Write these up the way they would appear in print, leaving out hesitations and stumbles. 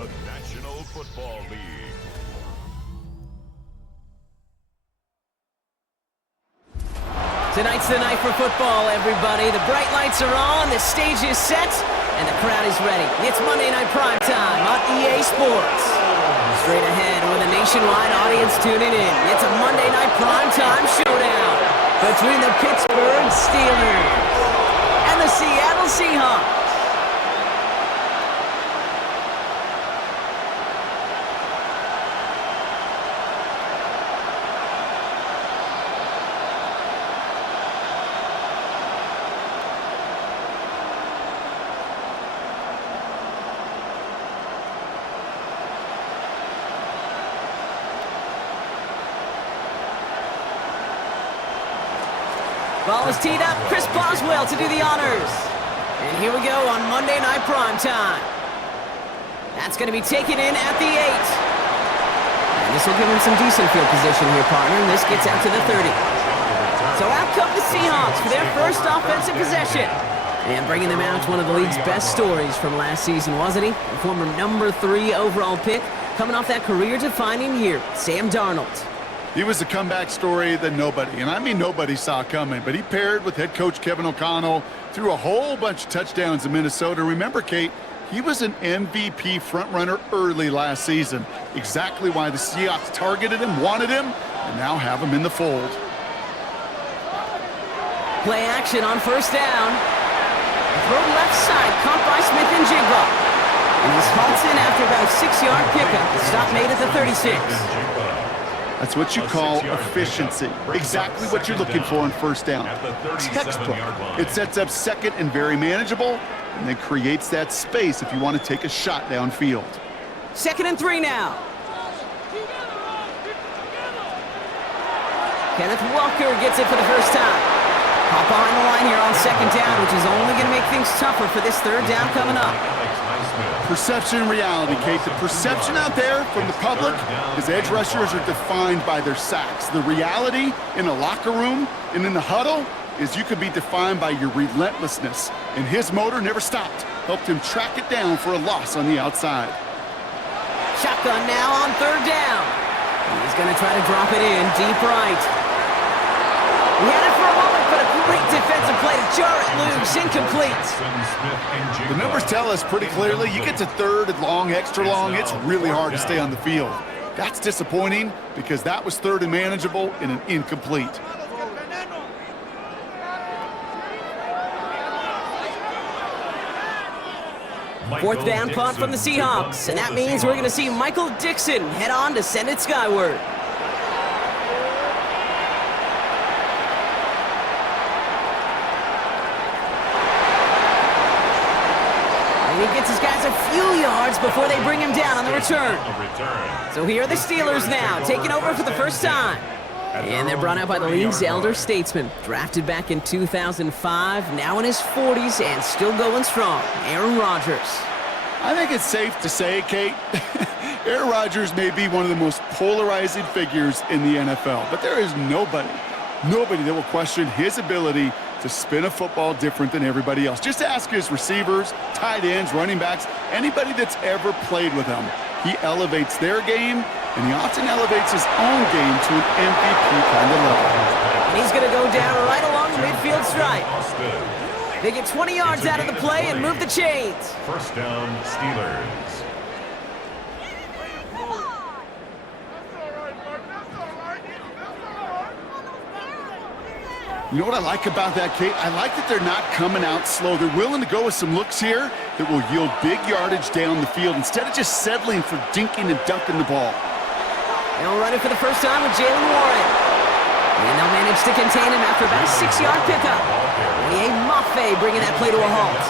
the National Football League. Tonight's the night for football, everybody. The bright lights are on, the stage is set, and the crowd is ready. It's Monday Night Primetime on EA Sports. Straight ahead with a nationwide audience tuning in. It's a Monday Night Primetime showdown between the Pittsburgh Steelers and the Seattle Seahawks. Ball is teed up. Chris Boswell to do the honors. And here we go on Monday Night Primetime. That's going to be taken in at the 8. And this will give him some decent field position here, partner. And this gets out to the 30. So out come the Seahawks for their first offensive possession. And bringing them out, one of the league's best stories from last season, wasn't he? The former number 3 overall pick, coming off that career-defining year, Sam Darnold. He was a comeback story that nobody, and I mean nobody, saw coming. But he paired with head coach Kevin O'Connell, threw a whole bunch of touchdowns in Minnesota. Remember, Kate, he was an MVP frontrunner early last season. Exactly why the Seahawks targeted him, wanted him, and now have him in the fold. Play action on first down. Throw left side, caught by Smith and Jigba. And he's halted after about a 6-yard pickup. The stop made at the 36. That's what you call efficiency. Exactly what you're looking for on first down. Textbook. It sets up second and very manageable, and then creates that space if you want to take a shot downfield. 2nd and 3 now. Kenneth Walker gets it for the first time. Hop behind the line here on 2nd down, which is only going to make things tougher for this 3rd down coming up. Perception and reality, Kate. The perception out there from the public is edge rushers are defined by their sacks. The reality in a locker room and in the huddle is you could be defined by your relentlessness. And his motor never stopped. Helped him track it down for a loss on the outside. Shotgun now on 3rd down. He's going to try to drop it in deep right. He had it for a moment, but a great defensive play to jar it loose, incomplete. The numbers tell us pretty clearly, you get to 3rd and long, extra long, it's really hard to stay on the field. That's disappointing because that was 3rd and manageable and an incomplete. Fourth down punt from the Seahawks, and that means we're going to see Michael Dixon head on to send it skyward. He gets his guys a few yards before they bring him down on the return. So here are the Steelers now, taking over for the first time. And they're brought out by the league's elder statesman. Drafted back in 2005, now in his 40s and still going strong, Aaron Rodgers. I think it's safe to say, Kate, Aaron Rodgers may be one of the most polarizing figures in the NFL, but there is nobody that will question his ability to spin a football different than everybody else. Just ask his receivers, tight ends, running backs, anybody that's ever played with him. He elevates their game, and he often elevates his own game to an MVP kind of level. And he's going to go down right along the midfield stripe. They get 20 yards out of the play and move the chains. First down, Steelers. You know what I like about that, Kate? I like that they're not coming out slow. They're willing to go with some looks here that will yield big yardage down the field instead of just settling for dinking and dunking the ball. They'll run it for the first time with Jalen Warren. And they'll manage to contain him after about a 6-yard pickup. Boye Mafe bringing that play to a halt.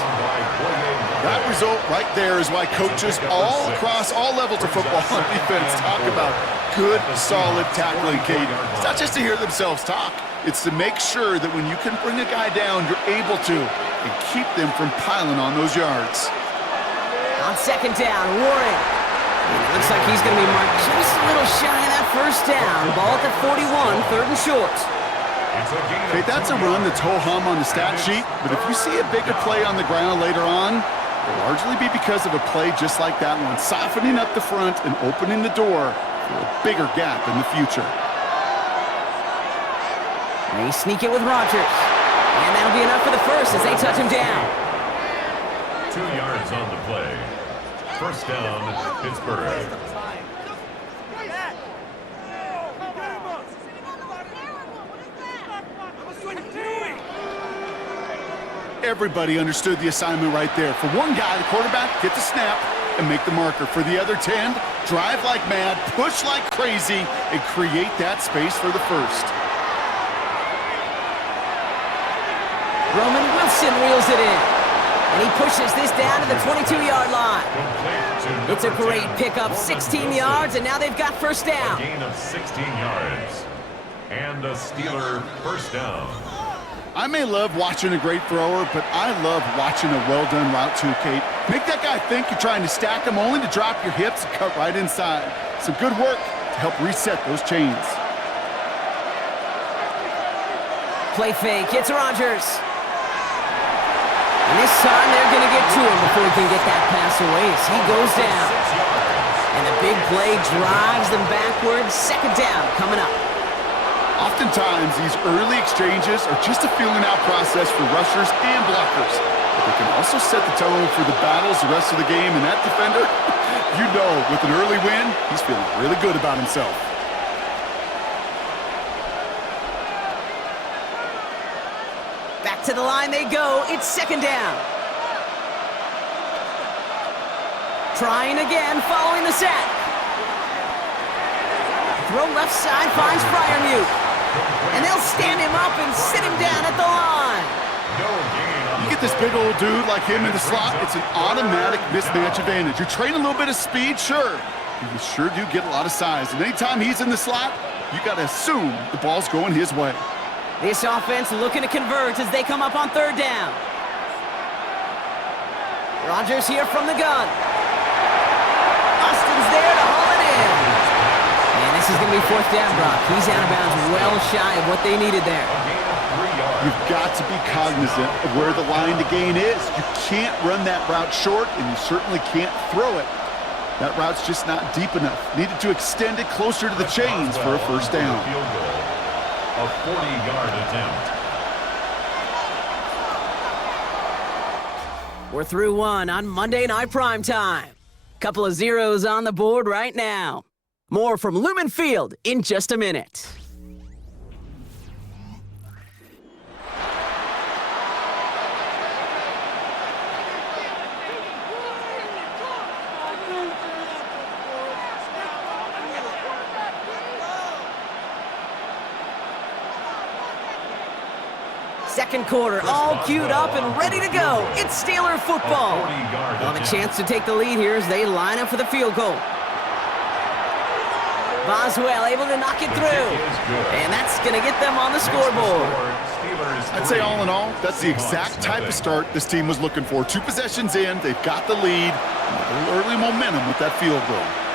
That result right there is why coaches all across all levels of football and defense talk about good, solid tackling, Kate. It's not just to hear themselves talk. It's to make sure that when you can bring a guy down, you're able to, and keep them from piling on those yards. On 2nd down, Warren. And it looks like he's going to be marked just a little shy of that first down. Ball at the 41, 3rd and short. Okay, that's a run that's ho-hum on the stat sheet, but if you see a bigger play on the ground later on, will largely be because of a play just like that one, softening up the front and opening the door for a bigger gap in the future. They sneak it with Rodgers. And that'll be enough for the first as they touch him down. 2 yards on the play. First down, Pittsburgh. Everybody understood the assignment right there. For one guy, the quarterback, get the snap and make the marker. For the other 10, drive like mad, push like crazy, and create that space for the first. Roman Wilson reels it in. And he pushes this down to the 22-yard line. It's a great pickup, 16 yards, and now they've got first down. A gain of 16 yards. And a Steeler first down. I may love watching a great thrower, but I love watching a well-done route too, Kate. Make that guy think you're trying to stack him only to drop your hips and cut right inside. Some good work to help reset those chains. Play fake, it's Rodgers. And this time they're going to get to him before he can get that pass away as he goes down. And the big play drives them backwards. Second down coming up. Oftentimes, these early exchanges are just a feeling-out process for rushers and blockers. But they can also set the tone for the battles the rest of the game. And that defender, you know, with an early win, he's feeling really good about himself. Back to the line they go. It's second down. Trying again, following the sack. Throw left side finds Freiermuth. And they'll stand him up and sit him down at the line. You get this big old dude like him in the slot, it's an automatic mismatch advantage. You train a little bit of speed, sure. You sure do get a lot of size. And anytime he's in the slot, you got to assume the ball's going his way. This offense looking to convert as they come up on third down. Rodgers here from the gun. Austin's there to haul it in. And this is going to be fourth down, Brock. He's out of bounds well shy of what they needed there. You've got to be cognizant of where the line to gain is. You can't run that route short, and you certainly can't throw it. That route's just not deep enough. Needed to extend it closer to the chains for a first down. A 40-yard attempt. We're through one on Monday Night Primetime. Couple of zeros on the board right now. More from Lumen Field in just a minute. Second quarter, all queued up and ready to go. It's Steeler football. They'll have a chance to take the lead here as they line up for the field goal. Boswell able to knock it through. And that's going to get them on the scoreboard. I'd say all in all, that's the exact type of start this team was looking for. 2 possessions in, they've got the lead, and a little early momentum with that field goal.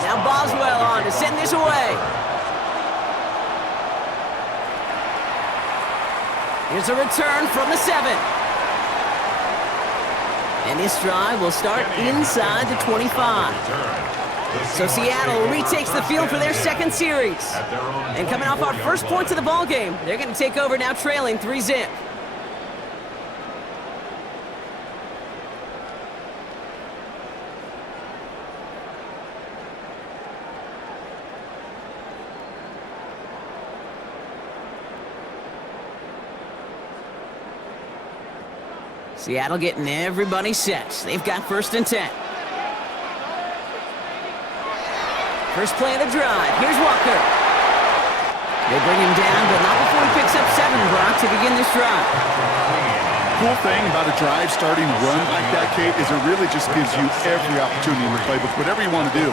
Now Boswell on to send this away. Here's a return from the 7. And this drive will start inside the 25. So Seattle retakes the field for their second series. And coming off our first points of the ball game, they're going to take over now trailing 3-zip. Seattle getting everybody set. They've got first and 10. First play of the drive. Here's Walker. They bring him down, but not before he picks up 7, Brock, to begin this drive. Cool thing about a drive starting run like that, Kate, is it really just gives you every opportunity in the playbook, whatever you want to do.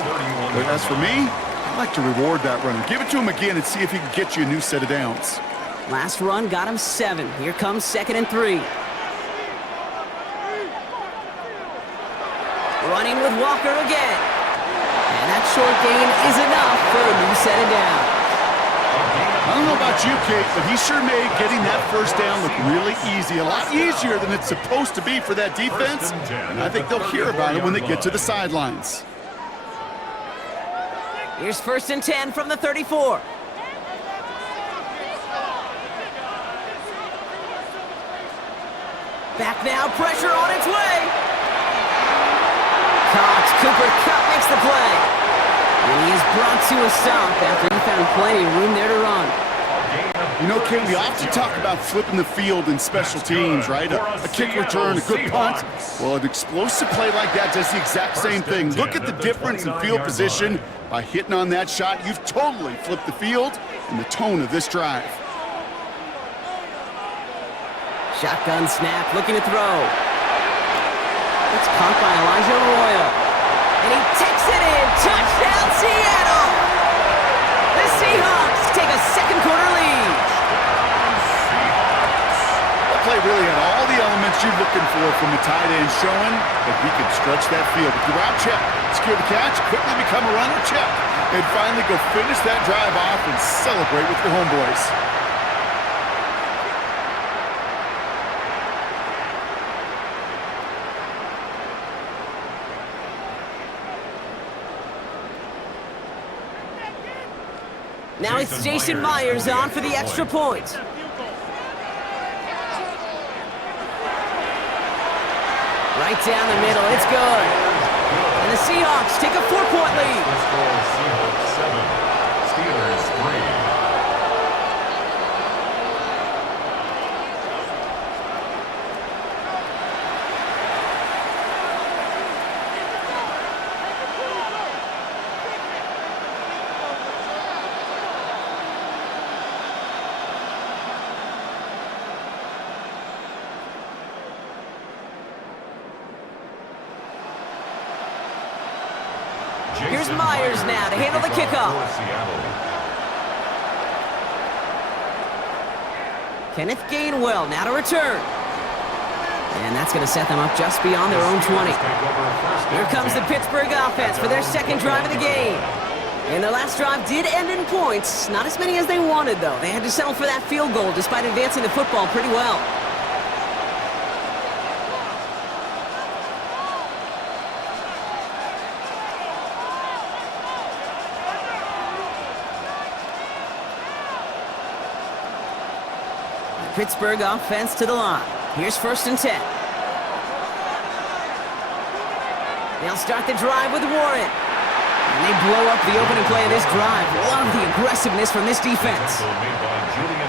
But as for me, I like to reward that runner. Give it to him again and see if he can get you a new set of downs. Last run got him 7. Here comes 2nd and 3. Running with Walker again. And that short gain is enough for a new set of downs. I don't know about you, Kate, but he sure made getting that first down look really easy. A lot easier than it's supposed to be for that defense. And I think they'll hear about it when they get to the sidelines. Here's 1st and 10 from the 34. Back now, pressure on its way. Caught. Cooper Kupp makes the play. And he is brought to a stop after he found plenty of room there to run. You know, Kate, we often talk about flipping the field in special teams, right? A kick return, a good punt. Well, an explosive play like that does the exact same thing. Look at the difference in field position. By hitting on that shot, you've totally flipped the field and the tone of this drive. Shotgun snap, looking to throw. It's caught by Elijah Arroyo. And he takes it in. Touchdown, Seattle! The Seahawks take a second quarter lead. That play really had all the elements you're looking for from the tight end, showing that he could stretch that field. With the route check, secure the catch, quickly become a runner check, and finally go finish that drive off and celebrate with your homeboys. Now it's Jason Myers on for the extra point. Right down the middle, it's good. And the Seahawks take a 4-point lead. Seahawks 7, Steelers 3. Here's Myers now to handle the kickoff. Kenneth Gainwell now to return. And that's going to set them up just beyond their own 20. Here comes the Pittsburgh offense for their second drive of the game. And their last drive did end in points. Not as many as they wanted, though. They had to settle for that field goal despite advancing the football pretty well. Pittsburgh offense to the line. Here's 1st and 10. They'll start the drive with Warren. And they blow up the opening play of this drive. Love the aggressiveness from this defense.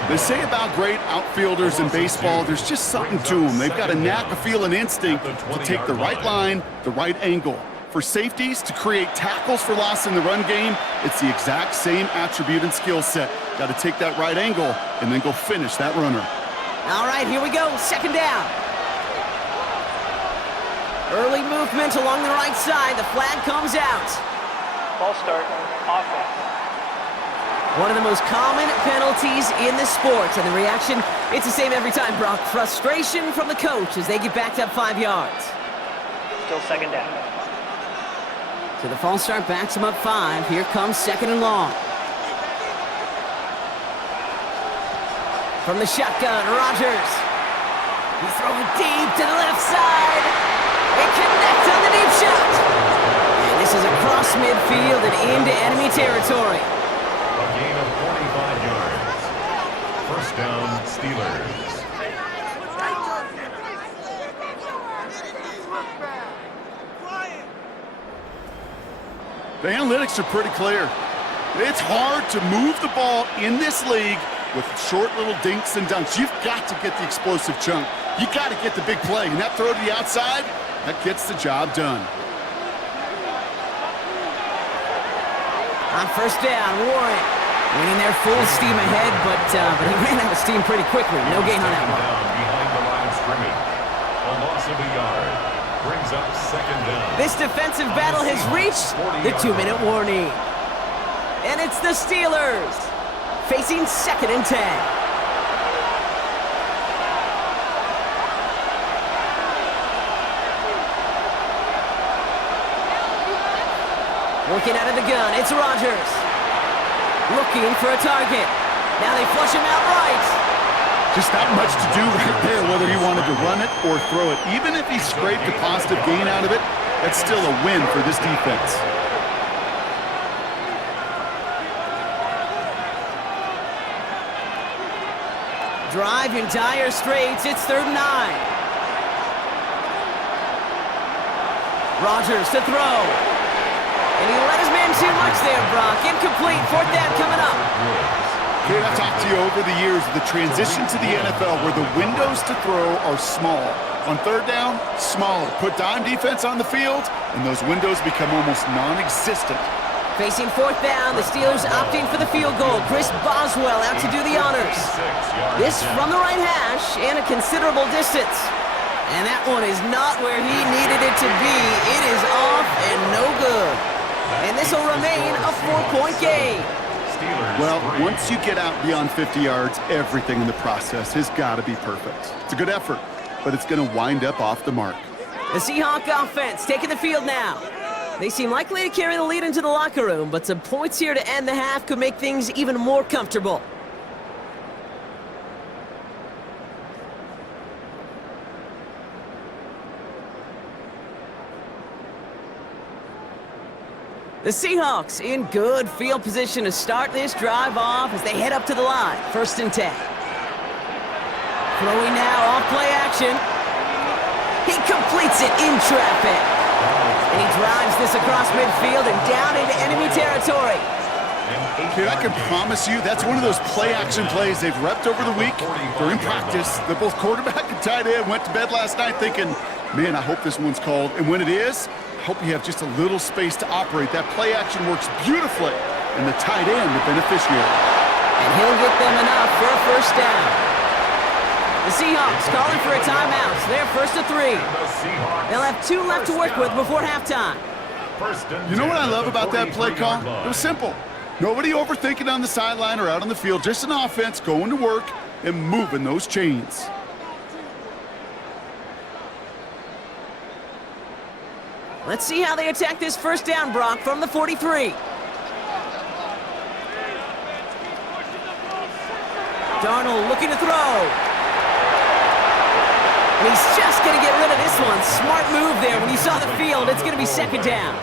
They say about great outfielders in baseball, there's just something to them. They've got a knack, a feel, and instinct to take the right line, the right angle. For safeties to create tackles for loss in the run game, it's the exact same attribute and skill set. Got to take that right angle and then go finish that runner. All right, here we go. 2nd down. Early movement along the right side. The flag comes out. Ball start, offense. One of the most common penalties in the sport. And the reaction, it's the same every time, Brock. Frustration from the coach as they get backed up 5 yards. Still 2nd down. So the false start backs him up 5. Here comes 2nd and long. From the shotgun, Rodgers. He's throwing deep to the left side. It connects on the deep shot. And this is across midfield and into enemy territory. A gain of 45 yards. 1st down, Steelers. The analytics are pretty clear. It's hard to move the ball in this league with short little dinks and dunks. You've got to get the explosive chunk. You got to get the big play. And that throw to the outside, that gets the job done. On 1st down, Warren winning their full steam ahead, but he ran out of steam pretty quickly. No gain on that one. Behind the line of scrimmage. A loss of a yard. Brings up 2nd down. This defensive battle has reached the 2-minute warning. And it's the Steelers facing 2nd and 10. Looking out of the gun, it's Rodgers. Looking for a target. Now they flush him out right. Just not much to do right there, whether he wanted to run it or throw it. Even if he scraped a positive gain out of it, that's still a win for this defense. Drive in dire straits. It's 3rd and 9. Rodgers to throw. And he let his man too much there, Brock. Incomplete. 4th down coming up. Kate, I've talked to you over the years of the transition to the NFL where the windows to throw are small. On 3rd down, smaller. Put dime defense on the field, and those windows become almost non-existent. Facing 4th down, the Steelers opting for the field goal. Chris Boswell out to do the honors. This from the right hash and a considerable distance. And that one is not where he needed it to be. It is off and no good. And this will remain a 4-point game. Well, once you get out beyond 50 yards, everything in the process has got to be perfect. It's a good effort, but it's going to wind up off the mark. The Seahawks offense taking the field now. They seem likely to carry the lead into the locker room, but some points here to end the half could make things even more comfortable. The Seahawks in good field position to start this drive off as they head up to the line. 1st and 10. Throwing now off play action. He completes it in traffic. And he drives this across midfield and down into enemy territory. Kid, I can promise you that's one of those play-action plays they've repped over the week during practice. The both quarterback and tight end went to bed last night thinking, man, I hope this one's called. And when it is, I hope you have just a little space to operate. That play-action works beautifully, and the tight end, the beneficiary. And he'll get them enough for a 1st down. The Seahawks calling for a timeout. So they're 1st and 3. They'll have 2 left to work with before halftime. You know what I love about that play call? It was simple. Nobody overthinking on the sideline or out on the field. Just an offense going to work and moving those chains. Let's see how they attack this 1st down, Brock, from the 43. Darnold looking to throw. And he's just going to get rid of this one. Smart move there. When you saw the field, it's going to be 2nd down.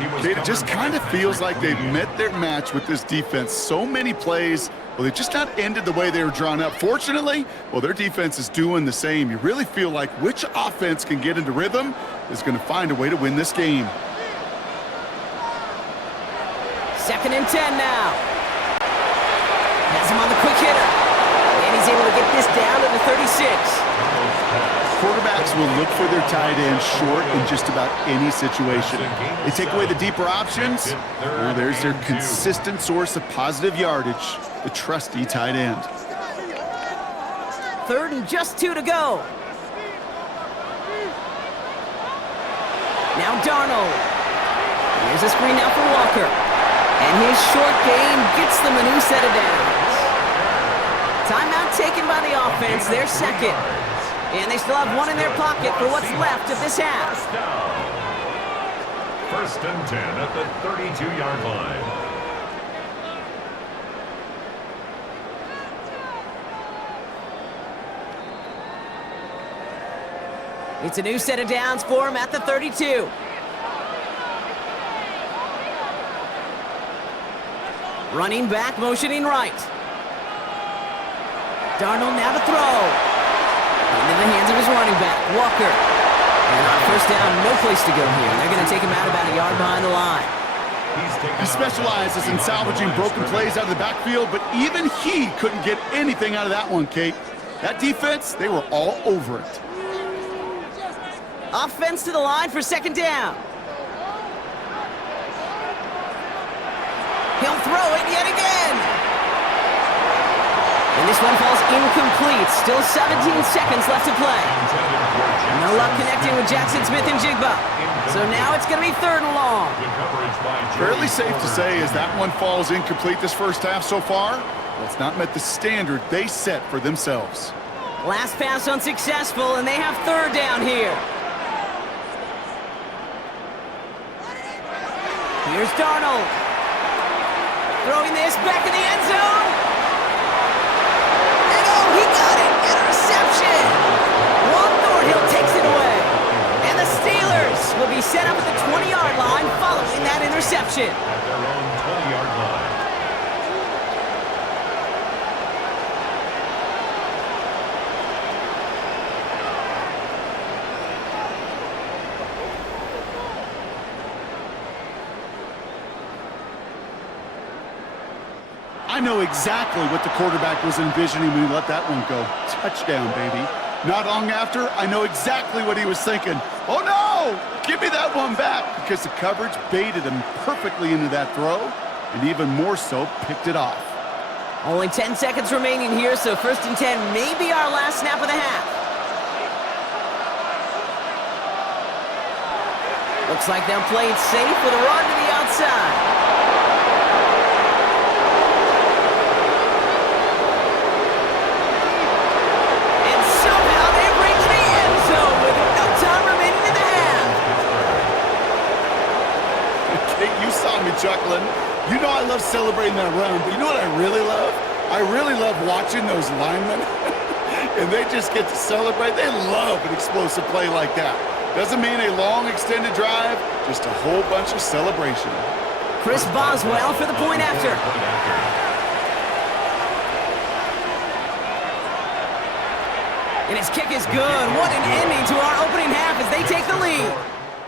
It just kind of feels like they've met their match with this defense. So many plays, well, they just not ended the way they were drawn up. Fortunately, well, their defense is doing the same. You really feel like which offense can get into rhythm is going to find a way to win this game. 2nd and 10 now. Has him on the quick hitter. And he's able to get this down to the 36. Quarterbacks will look for their tight end short in just about any situation. They take away the deeper options, well, there's their consistent source of positive yardage, the trusty tight end. 3rd and just 2 to go. Now Darnold. Here's a screen now for Walker. And his short game gets them a new set of downs. Timeout taken by the offense, their 2nd. And they still have 1 in their pocket for what's left of this half. 1st and 10 at the 32-yard line. It's a new set of downs for him at the 32. Running back, motioning right. Darnold now to throw. Into the hands of his running back, Walker. And on 1st down, no place to go here. They're going to take him out about a yard behind the line. He specializes in salvaging broken plays out of the backfield, but even he couldn't get anything out of that one, Kate. That defense, they were all over it. Offense to the line for 2nd down. He'll throw it yet again. And this one falls incomplete. Still 17 seconds left to play. No luck connecting with Jackson Smith and Jigba. So now it's going to be 3rd and long. Fairly safe to say as that one falls incomplete this 1st half so far, well, it's not met the standard they set for themselves. Last pass unsuccessful, and they have 3rd down here. Here's Darnold. Throwing this back in the end zone. And oh, he got it. Interception. Juan Thornhill takes it away. And the Steelers will be set up at the 20-yard line following that interception. At their own 20-yard line. I know exactly what the quarterback was envisioning when he let that one go. Touchdown, baby. Not long after, I know exactly what he was thinking. Oh, no! Give me that one back, because the coverage baited him perfectly into that throw, and even more so, picked it off. Only 10 seconds remaining here, so 1st and 10 may be our last snap of the half. Looks like they'll play it safe with a run to the outside. Chuckling. You know I love celebrating that run, but you know what I really love? I really love watching those linemen, and they just get to celebrate. They love an explosive play like that. Doesn't mean a long extended drive, just a whole bunch of celebration. Chris Boswell for the point after. And his kick is good. What an ending to our opening half as they take the lead.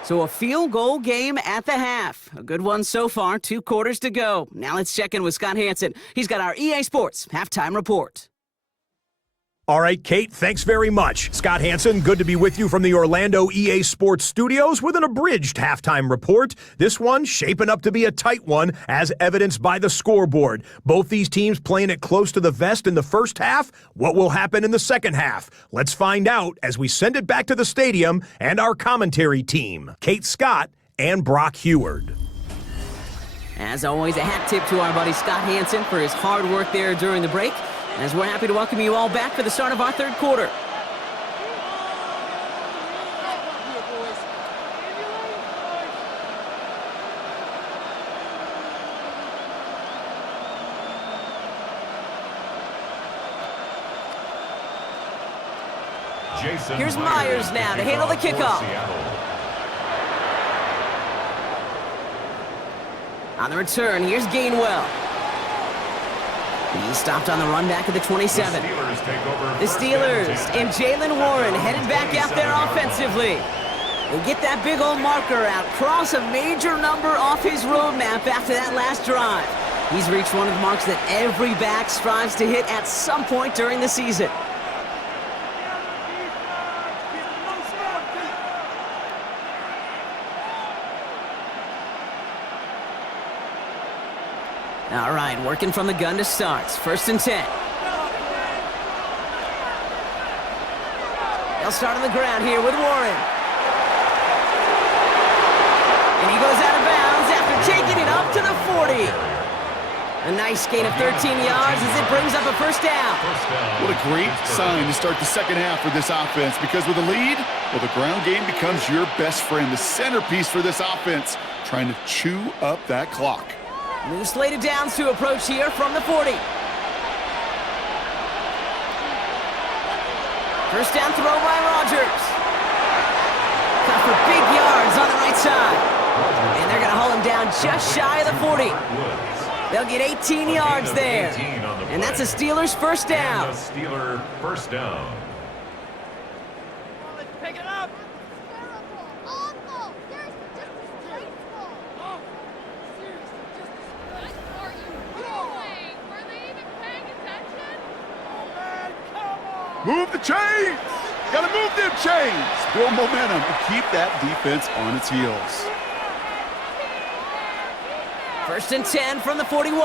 So a field goal game at the half. A good one so far, 2 quarters to go. Now let's check in with Scott Hansen. He's got our EA Sports halftime report. All right, Kate, thanks very much. Scott Hansen, good to be with you from the Orlando EA Sports studios with an abridged halftime report. This one shaping up to be a tight one, as evidenced by the scoreboard. Both these teams playing it close to the vest in the first half. What will happen in the second half? Let's find out as we send it back to the stadium and our commentary team, Kate Scott and Brock Heward. As always, a hat tip to our buddy Scott Hansen for his hard work there during the break, as we're happy to welcome you all back for the start of our third quarter. Here's Myers now to handle the kickoff. On the return, here's Gainwell. He stopped on the run back at the 27. The Steelers and Jalen Warren headed back out there offensively. They get that big old marker out, cross a major number off his roadmap after that last drive. He's reached one of the marks that every back strives to hit at some point during the season. All right, working from the gun to start. 1st and 10. They'll start on the ground here with Warren. And he goes out of bounds after taking it up to the 40. A nice gain of 13 yards as it brings up a 1st down. What a great sign to start the second half with this offense, because with a lead, well, the ground game becomes your best friend, the centerpiece for this offense, trying to chew up that clock. New slated downs to approach here from the 40. 1st down throw by Rodgers. Cut for big yards on the right side. And they're going to haul him down just shy of the 40. They'll get 18 yards there. And that's a Steelers 1st down. And a Steeler 1st down. Let's pick it up. Move the chains! Gotta move them chains! Build momentum and keep that defense on its heels. 1st and 10 from the 41.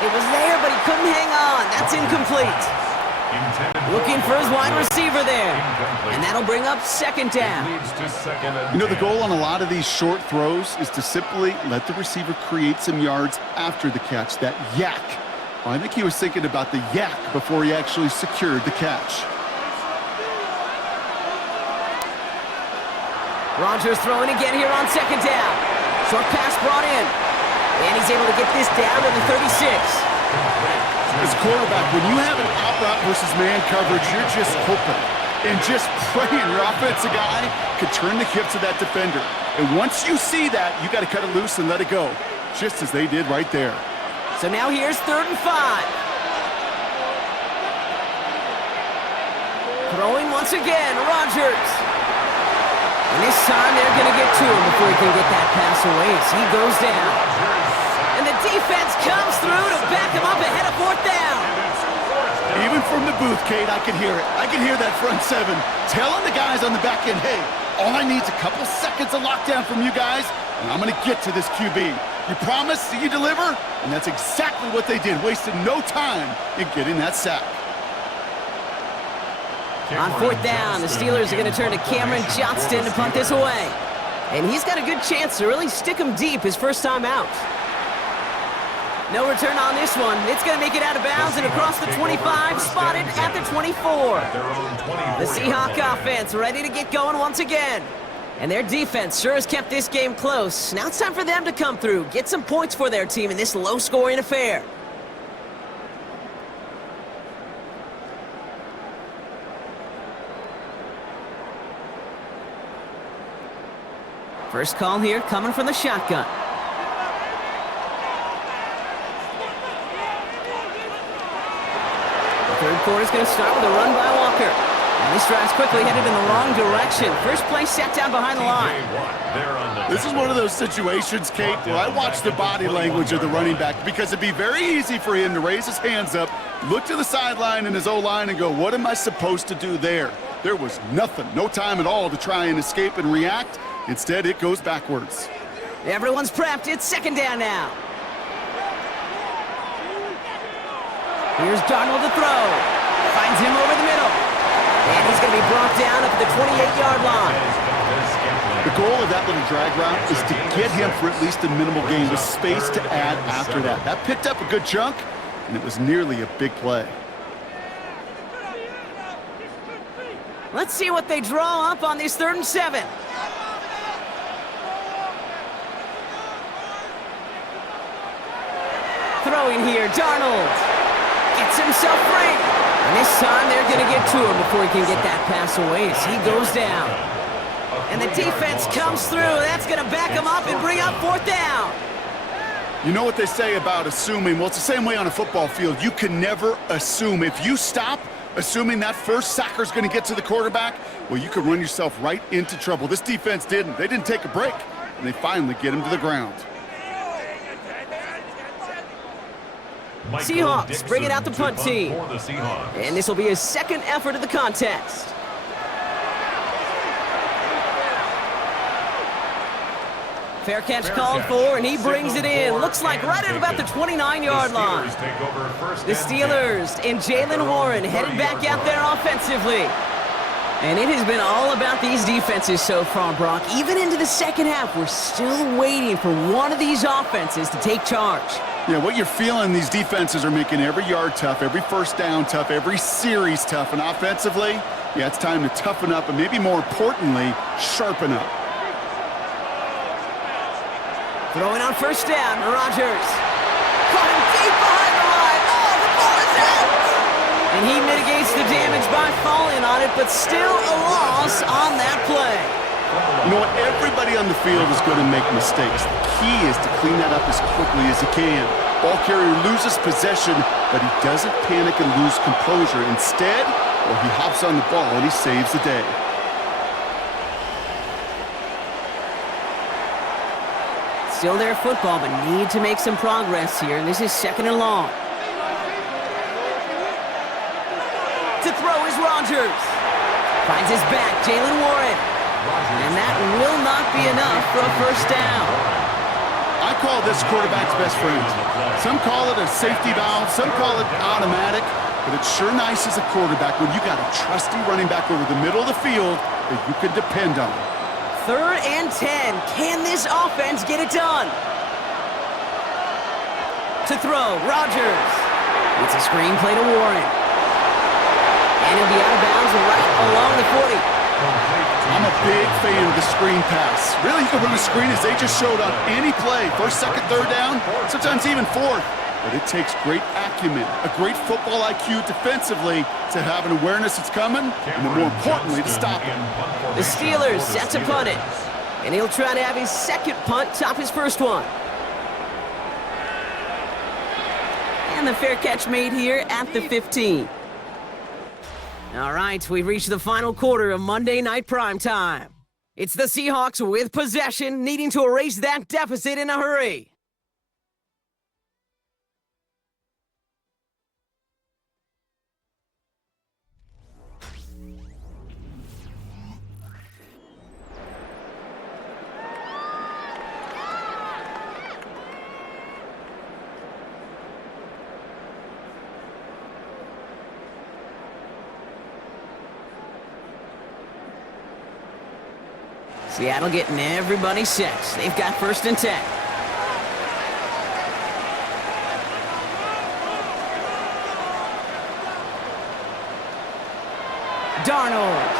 It was there, but he couldn't hang on. That's incomplete. Looking for his wide receiver there. And that'll bring up 2nd down. You know, the goal on a lot of these short throws is to simply let the receiver create some yards after the catch, that yak. Well, I think he was thinking about the yak before he actually secured the catch. Rodgers throwing again here on second down. Short pass brought in. And he's able to get this down to the 36. As a quarterback, when you have an out route versus man coverage, you're just hoping and just praying your offensive guy could turn the hips of that defender. And once you see that, you got to cut it loose and let it go, just as they did right there. So now here's 3rd and 5. Throwing once again, Rodgers. And this time they're going to get to him before he can get that pass away as he goes down. And the defense comes through to back him up ahead of 4th down. Even from the booth, Kate, I can hear it. I can hear that front 7 telling the guys on the back end, hey, all I need is a couple seconds of lockdown from you guys, and I'm going to get to this QB. You promise that you deliver? And that's exactly what they did, wasted no time in getting that sack. On 4th down, the Steelers are going to turn to Cameron Johnston to punt this away. And he's got a good chance to really stick him deep his first time out. No return on this one. It's going to make it out of bounds and across the 25, spotted at the 24. The Seahawks offense ready to get going once again. And their defense sure has kept this game close. Now it's time for them to come through, get some points for their team in this low-scoring affair. First call here coming from the shotgun. The third quarter is going to start with a run by Walker. And this drive's quickly headed in the wrong direction. First play set down behind the line. This is one of those situations, Kate, where I watch the body language of the running back because it'd be very easy for him to raise his hands up, look to the sideline in his O-line and go, what am I supposed to do there? There was nothing, no time at all to try and escape and react. Instead, it goes backwards. Everyone's prepped. It's 2nd down now. Here's Darnold to throw. Finds him over the middle. And he's going to be brought down up at the 28-yard line. The goal of that little drag route is to get him for at least a minimal gain with space to add after that. That picked up a good chunk, and it was nearly a big play. Let's see what they draw up on this 3rd and 7. Throwing here, Darnold gets himself free. And this time they're going to get to him before he can get that pass away as he goes down. And the defense comes through. That's going to back him up and bring up 4th down. You know what they say about assuming? Well, it's the same way on a football field. You can never assume. If you stop assuming that first sacker's going to get to the quarterback, well, you could run yourself right into trouble. This defense didn't. They didn't take a break, and they finally get him to the ground. Seahawks bring it out the punt team. And this will be his 2nd effort of the contest. Fair catch called for, and he brings it in. Looks like right at about the 29-yard line. The Steelers and Jalen Warren headed back out there offensively. And it has been all about these defenses so far, Brock. Even into the 2nd half, we're still waiting for one of these offenses to take charge. Yeah, what you're feeling, these defenses are making every yard tough, every first down tough, every series tough. And offensively, yeah, it's time to toughen up and maybe more importantly, sharpen up. Throwing on 1st down, Rodgers. Caught him deep behind the line. Oh, the ball is out! And he mitigates the damage by falling on it, but still a loss on that play. You know what? Everybody on the field is going to make mistakes. The key is to clean that up as quickly as he can. Ball carrier loses possession, but he doesn't panic and lose composure. Instead, well, he hops on the ball and he saves the day. Still their football, but need to make some progress here. And this is 2nd and long. To throw is Rodgers. Finds his back, Jalen Warren. And that will not be enough for a 1st down. I call this quarterback's best friend. Some call it a safety valve, some call it automatic, but it's sure nice as a quarterback when you got a trusty running back over the middle of the field that you can depend on. 3rd and 10. Can this offense get it done? To throw, Rodgers. It's a screenplay to Warren. And he'll be out of bounds right along the 40. I'm a big fan of the screen pass. Really, you can run a screen as they just showed on any play. First, second, third down, sometimes even fourth. But it takes great acumen, a great football IQ defensively to have an awareness it's coming, and then more importantly, to stop it. The Steelers set to punt it. And he'll try to have his second punt top his first one. And the fair catch made here at the 15. All right, we've reached the final quarter of Monday Night Primetime. It's the Seahawks with possession, needing to erase that deficit in a hurry. Seattle getting everybody set. They've got 1st and 10. Darnold.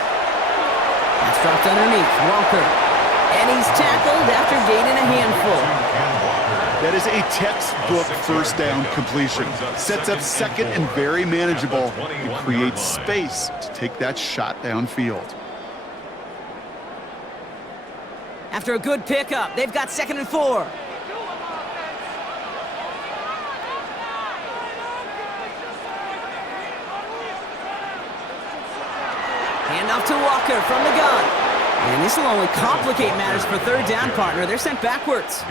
That's dropped underneath. Walker. And he's tackled after gaining a handful. That is a textbook first down completion. Sets up second and very manageable. It creates space to take that shot downfield. After a good pickup, they've got 2nd and 4. Handoff to Walker from the gun. And this will only complicate matters for 3rd down, partner. They're sent backwards.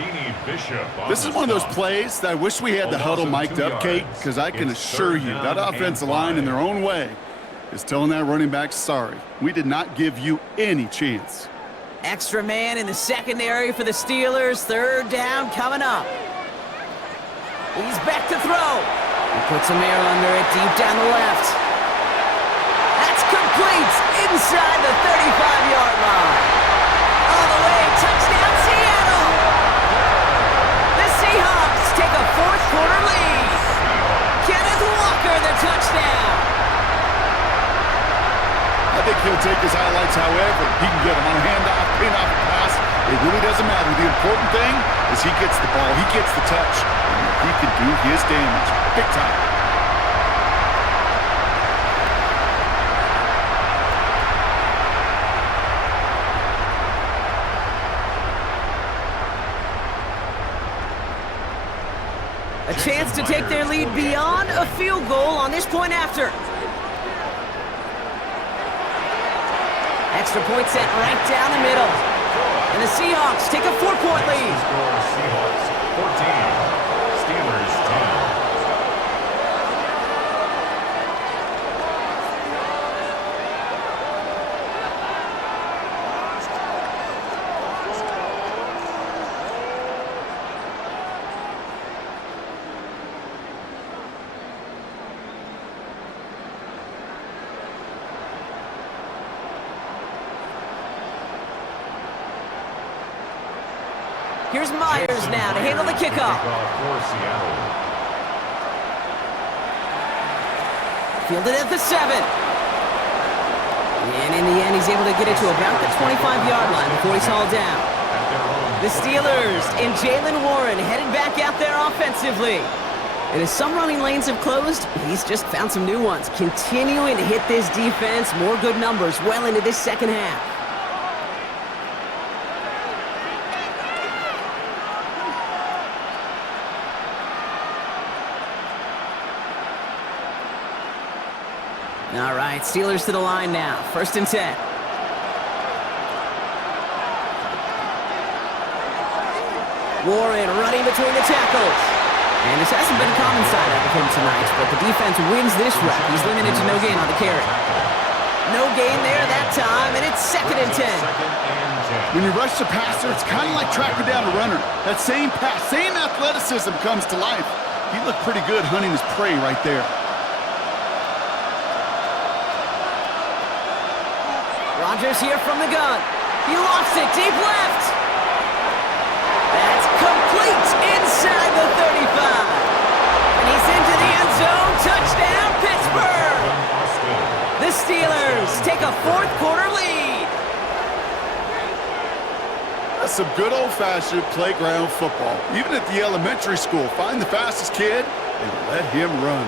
This is one of those plays that I wish we had the huddle mic'd up, Kate, because I can assure you that offensive line in their own way is telling that running back, sorry, we did not give you any chance. Extra man in the secondary for the Steelers. 3rd down coming up. He's back to throw. He puts some air under it deep down the left. That's complete inside the 35-yard line. All the way, touchdown Seattle. The Seahawks take a 4th quarter lead. Kenneth Walker, the touchdown. I think he'll take his highlights however he can get them on a handoff, pin off a pass. It really doesn't matter. The important thing is he gets the ball, he gets the touch, and he can do his damage big time. A chance to take their lead beyond a field goal on this point after. Extra point set right down the middle. And the Seahawks take a 4-point lead. Seahawks 14, Steelers 10. Here's Myers now to handle the kickoff. Fielded at the 7. And in the end, he's able to get it to about the 25-yard line before he's hauled down. The Steelers and Jaylen Warren headed back out there offensively. And as some running lanes have closed, he's just found some new ones, continuing to hit this defense. More good numbers well into this second half. All right, Steelers to the line now. 1st and 10. Warren running between the tackles. And this hasn't been a common side of him tonight, but the defense wins this rep. He's limited to no gain on the carry. No gain there that time, and it's 2nd and 10. When you rush the passer, it's kind of like tracking down a runner. That same pass, same athleticism comes to life. He looked pretty good hunting his prey right there. Rodgers here from the gun. He lofts it deep left. That's complete inside the 35. And he's into the end zone. Touchdown, Pittsburgh. The Steelers take a 4th quarter lead. some good old-fashioned playground football. Even at the elementary school, find the fastest kid and let him run.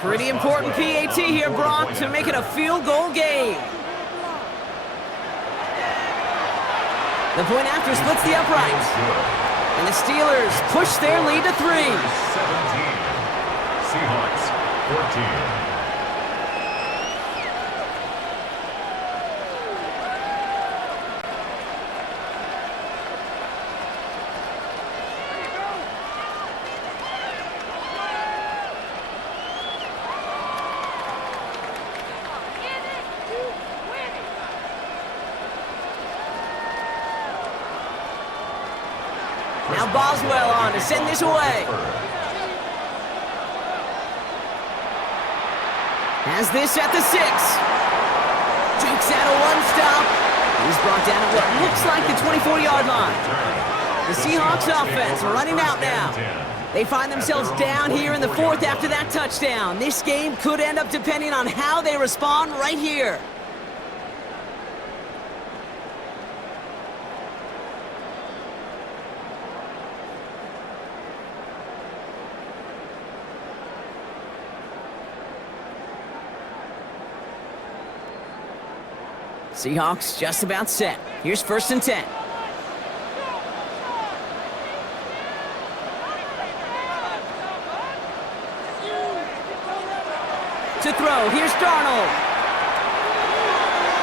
Pretty important PAT here, Brock, to make it a field goal game. The point after splits the uprights. And the Steelers push their lead to 3. 17. Seahawks 14. Now Boswell on to send this away. Has this at the 6. Jukes out a one-stop. He's brought down at what looks like the 24-yard line. The Seahawks offense running out now. They find themselves down here in the 4th after that touchdown. This game could end up depending on how they respond right here. Seahawks just about set. Here's 1st and 10. To throw, here's Darnold.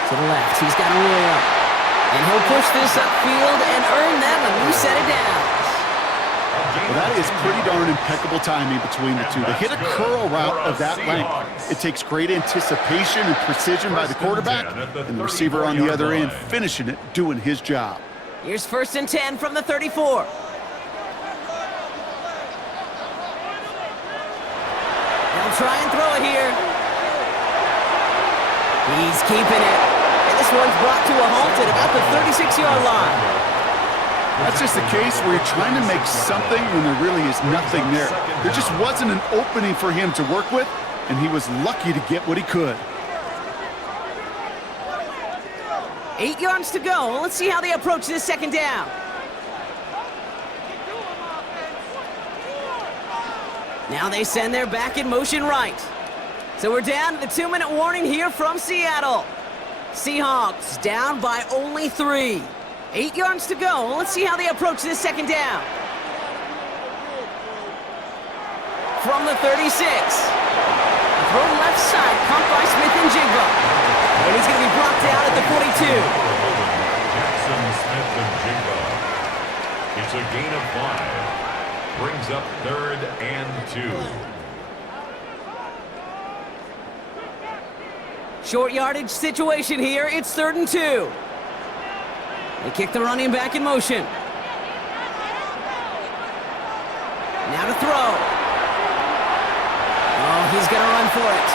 To the left, he's got a roll up. And he'll push this upfield and earn them a new set of downs. Well, that is pretty darn impeccable timing between the two. To hit a curl route of that length, it takes great anticipation and precision by the quarterback, and the receiver on the other end finishing it, doing his job. Here's 1st and 10 from the 34. They'll try and throw it here. He's keeping it. And this one's brought to a halt at about the 36-yard line. That's just the case where you're trying to make something when there really is nothing there. There just wasn't an opening for him to work with, and he was lucky to get what he could. 8 yards to go. Let's see how they approach this 2nd down. Now they send their back in motion right. So we're down to the 2-minute warning here from Seattle. Seahawks down by only 3. 8 yards to go. Let's see how they approach this 2nd down. From the 36. Throw left side, caught by Smith and Jigba. And he's going to be brought down at the 42. Jackson, Smith, and Jigba. It's a gain of 5. Brings up 3rd and 2. Short yardage situation here. It's 3rd and 2. They kick the running back in motion. Now to throw. Oh, he's going to run for it.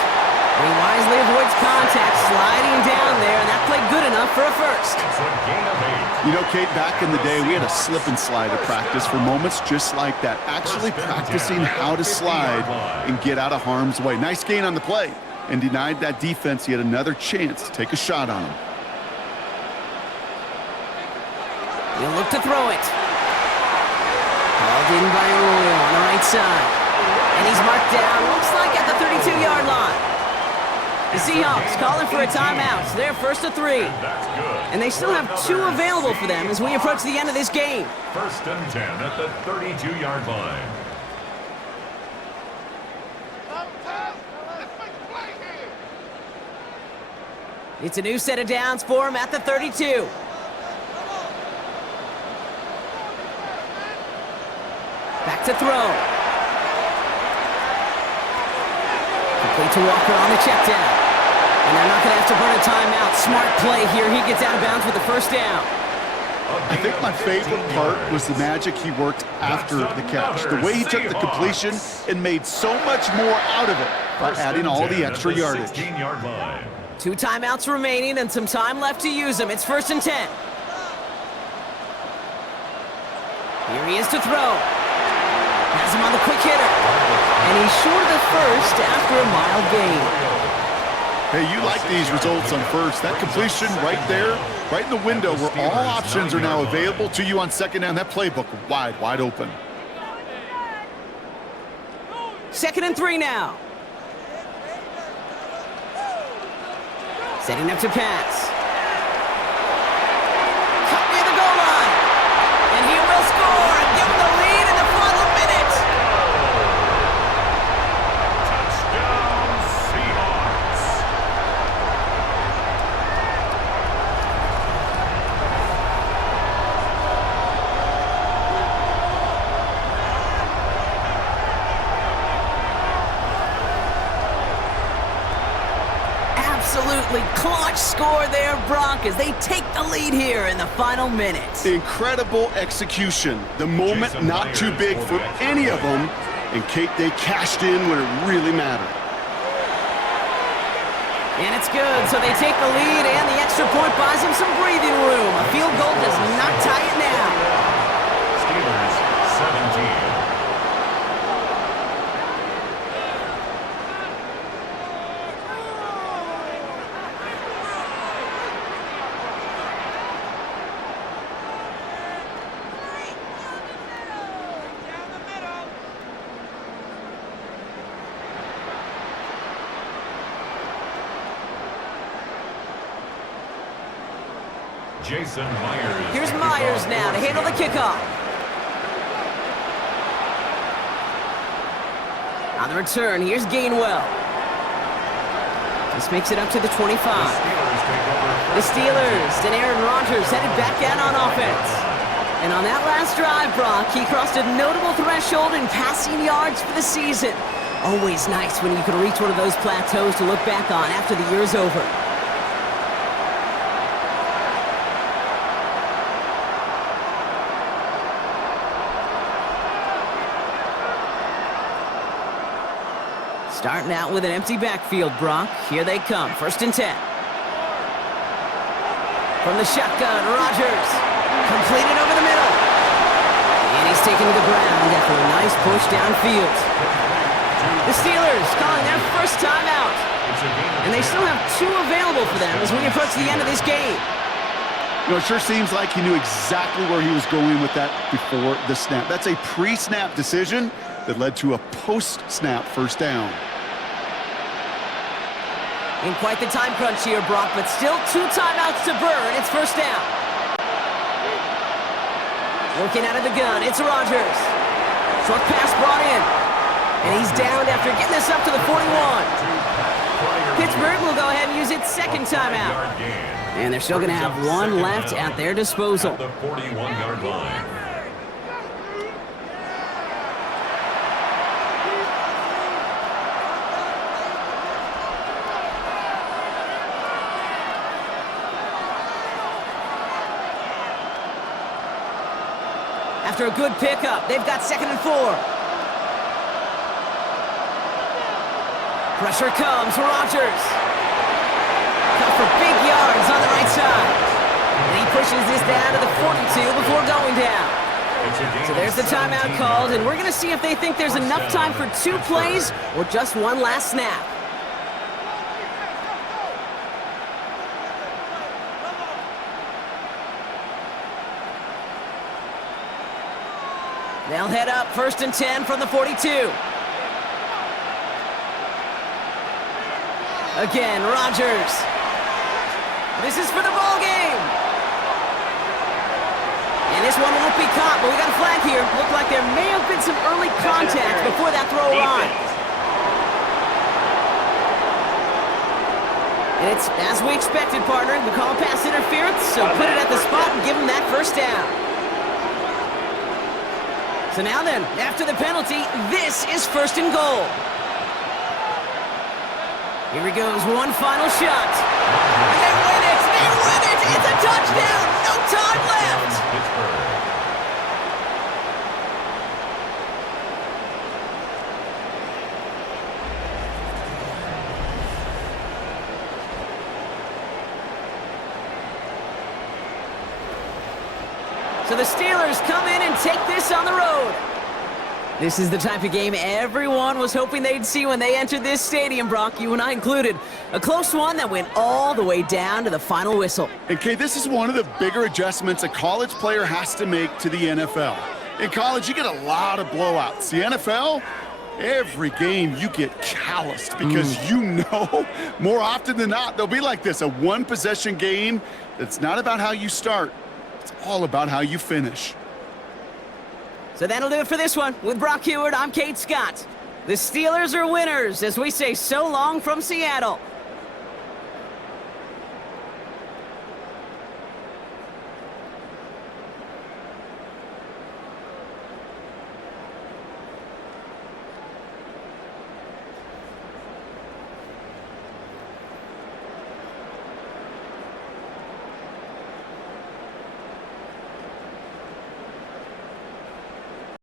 And he wisely avoids contact, sliding down there, and that played good enough for a 1st. It's a gain of 8. You know, Kate, back in the day, we had a slip and slide at practice for moments just like that. Actually practicing how to slide and get out of harm's way. Nice gain on the play, and denied that defense yet another chance to take a shot on him. He'll look to throw it. Called in by Arroyo on the right side. And he's marked down, looks like at the 32-yard line. The Seahawks calling for a timeout. So they're 1st to 3. And they still have 2 available for them as we approach the end of this game. 1st and 10 at the 32-yard line. It's a new set of downs for him at the 32. Back to throw. Complete to Walker on the check down. And they're not going to have to burn a timeout. Smart play here. He gets out of bounds with the 1st down. I think my favorite part was the magic he worked after the catch. The way he took the completion and made so much more out of it by adding all the extra yardage. 16-yard line. 2 timeouts remaining and some time left to use them. It's 1st and 10. Here he is to throw. Has him on the quick hitter. And he's short of the first after a mild gain. Hey, you like these results on first. That completion right there, right in the window where all options are now available to you on second down. That playbook wide open. 2nd and 3 now. Setting up to pass. Cut near the goal line. And he will score and give him the lead in the final minute. Touchdown, Seahawks. Absolutely clutch score there, Brock, as they take the lead here in the final minutes. Incredible execution. The moment not too big for any of them. And Kate, they cashed in when it really mattered. And it's good, so they take the lead, and the extra point buys them some breathing room. A field goal does not tie it now. Steelers 17. Jason Myers. Here's Myers now to handle the kickoff. On the return, here's Gainwell. This makes it up to the 25. The Steelers and Aaron Rodgers headed back out on offense. And on that last drive, Brock, he crossed a notable threshold in passing yards for the season. Always nice when you can reach one of those plateaus to look back on after the year's over. Starting out with an empty backfield, Brock. Here they come, 1st and 10. From the shotgun, Rodgers. Completed over the middle. And he's taken to the ground after a nice push downfield. The Steelers calling their first timeout. And they still have 2 available for them as we approach the end of this game. You know, it sure seems like he knew exactly where he was going with that before the snap. That's a pre-snap decision that led to a post-snap first down. In quite the time crunch here, Brock, but still 2 timeouts to burn. It's 1st down. Working out of the gun, it's Rodgers. Short pass brought in. And he's downed after getting this up to the 41. Pittsburgh will go ahead and use its 2nd timeout. And they're still going to have 1 left at their disposal. At the 41-yard line. After a good pickup, they've got 2nd and 4. Pressure comes, Rodgers. Cut for big yards on the right side. And he pushes this down to the 42 before going down. So there's the timeout called, and we're going to see if they think there's enough time for 2 plays or just 1 last snap. They'll head up 1st and 10 from the 42. Again, Rodgers. This is for the ball game. And this one won't be caught, but we got a flag here. Looked like there may have been some early contact before that throw line. And it's as we expected, partner. We call pass interference, so put it at the spot and give him that 1st down. So now then, after the penalty, this is 1st and goal. Here he goes, 1 final shot. And they win it! They win it! It's a touchdown! No Time left. Pittsburgh. So the Steelers come in and take this on the road. This is the type of game everyone was hoping they'd see when they entered this stadium, Brock, you and I included. A close one that went all the way down to the final whistle. And Kate, this is one of the bigger adjustments a college player has to make to the NFL. In college, you get a lot of blowouts. The NFL, every game you get calloused because you know more often than not they'll be like this, a one-possession game that's not about how you start. It's all about how you finish. So that'll do it for this one. With Brock Heward, I'm Kate Scott. The Steelers are winners as we say so long from Seattle.